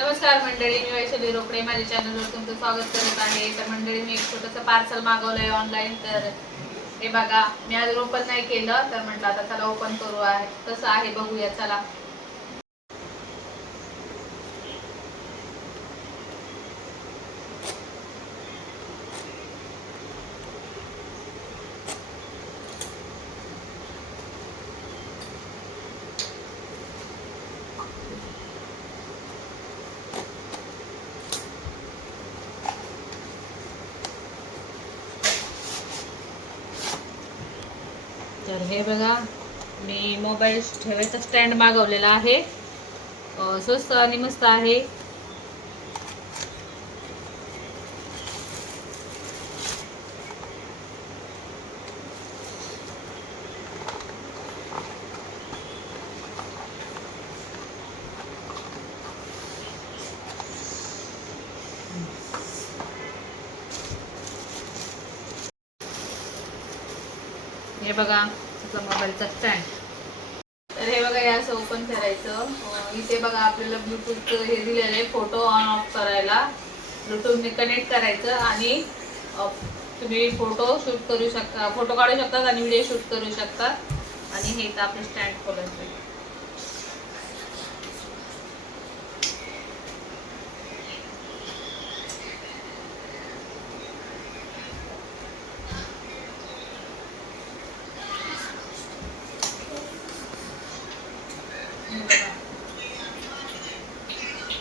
नमस्कार मंडळी, मी वैशाली रोकडे माझ्या चॅनलवर तुमचं स्वागत करत आहे। तर मंडळी, मी एक छोटंसं पार्सल मागवलंय ऑनलाईन। तर हे बघा, मी आज ओपन नाही केलं, तर म्हटलं आता चला ओपन करू आहे कसं आहे बघूया चला। तर हे बघा, मी मोबाईल ठेवायचा स्टँड मागवलेला आहे, स्वस्त आणि मस्त आहे। हे बघा आपला मोबाईलचा स्टँड। तर हे बघा, हे असं ओपन करायचं। इथे बघा आपल्याला ब्लूटूथ हे दिलेलं आहे, फोटो ऑन ऑफ करायला ब्लूटूथने कनेक्ट करायचं आणि तुम्ही फोटो शूट करू शकता, फोटो काढू शकतात आणि व्हिडिओ शूट करू शकतात। आणि हे इथं आपलं स्टँड खोलायचं।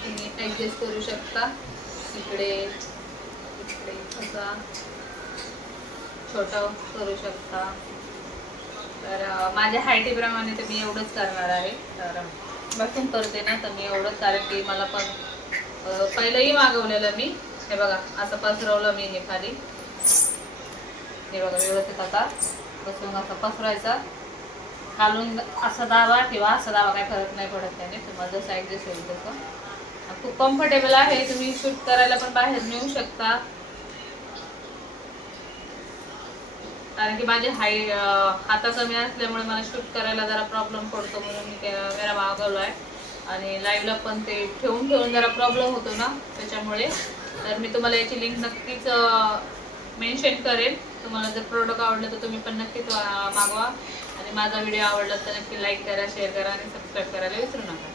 तुम्ही ॲडजस्ट करू शकता, इकडे इकडे असा छोटा करू शकता। तर माझ्या हाईटीप्रमाणे तर मी एवढंच करणार आहे। तर बसून करते ना, तर मी एवढंच, कारण की मला पण पहिलंही मागवलेलं मी। हे बघा असं पसरवलं मी हे खाली, हे बघा व्यवस्थित आता बसून असं पसरायचा, खालून असं दाबा किंवा असं दाबा, काय फरक नाही पडत त्याने, तुम्हाला जसं ॲडजस्ट होईल तसं। खूप कम्फर्टेबल आहे, तुम्ही शूट करायला पण बाहेर नेऊ शकता। कारण की माझे हाता कमी असल्यामुळे मला शूट करायला जरा प्रॉब्लेम पडतो, म्हणून मी कॅमेरा मागवला आहे। आणि लाईव्हला पण ते ठेवून जरा प्रॉब्लेम होतो ना, त्याच्यामुळे। तर मी तुम्हाला याची लिंक नक्कीच मेन्शन करेन। तुम्हाला जर प्रोडक्ट आवडलं तर तुम्ही पण नक्कीच मागवा। आणि माझा व्हिडिओ आवडला तर नक्की लाईक करा, शेअर करा आणि सबस्क्राईब करायला विसरू नका।